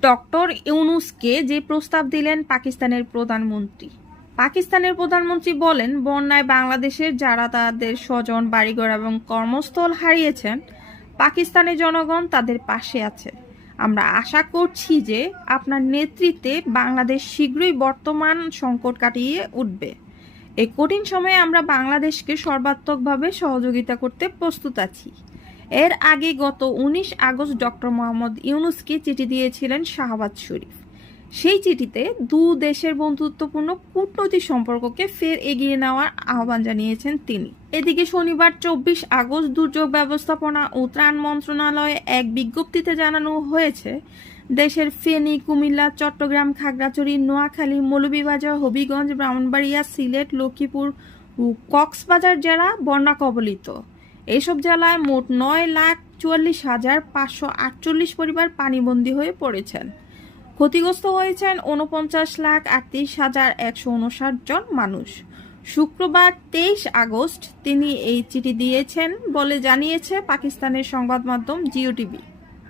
Doctor ইউনুসকে যে প্রস্তাব দিলেন পাকিস্তানের প্রধানমন্ত্রী। পাকিস্তানের প্রধানমন্ত্রী বলেন, বন্যায় বাংলাদেশের যারা তাদের স্বজন, বাড়িঘর এবং কর্মস্থল হারিয়েছেন পাকিস্তানের জনগণ তাদের পাশে আছে। আমরা আশা করছি যে আপনার নেতৃত্বে বাংলাদেশ শীঘ্রই বর্তমান সংকট কাটিয়ে উঠবে। এই কঠিন সময়ে আমরা বাংলাদেশকে সর্বাত্মকভাবে সহযোগিতা করতে প্রস্তুত আছি। এর আগে গত উনিশ আগস্ট ডক্টর মোহাম্মদ ইউনুসকে চিঠি দিয়েছিলেন শাহবাজ শরীফ। সেই চিঠিতে দু দেশের বন্ধুত্বপূর্ণ কূটনৈতিক সম্পর্ককে ফের এগিয়ে নেওয়ার আহ্বান জানিয়েছেন তিনি। এদিকে শনিবার চব্বিশ আগস্ট দুর্যোগ ব্যবস্থাপনা ও ত্রাণ মন্ত্রণালয়ে এক বিজ্ঞপ্তিতে জানানো হয়েছে, দেশের ফেনী, কুমিল্লা, চট্টগ্রাম, খাগড়াছড়ি, নোয়াখালী, মৌলভীবাজার, হবিগঞ্জ, ব্রাহ্মণবাড়িয়া, সিলেট, লক্ষ্মীপুর ও কক্সবাজার জেলা বন্যা কবলিত। এইসব জেলায় মোট নয় লাখ চুয়াল্লিশ হাজার পাঁচশো আটচল্লিশ পরিবার পানিবন্দী হয়ে পড়েছেন। ক্ষতিগ্রস্ত হয়েছেন উনপঞ্চাশ লাখ আটত্রিশ হাজার একশো উনষাট জন মানুষ। শুক্রবার তেইশ আগস্ট তিনি এই চিঠি দিয়েছেন বলে জানিয়েছে পাকিস্তানের সংবাদ মাধ্যম জিও টিভি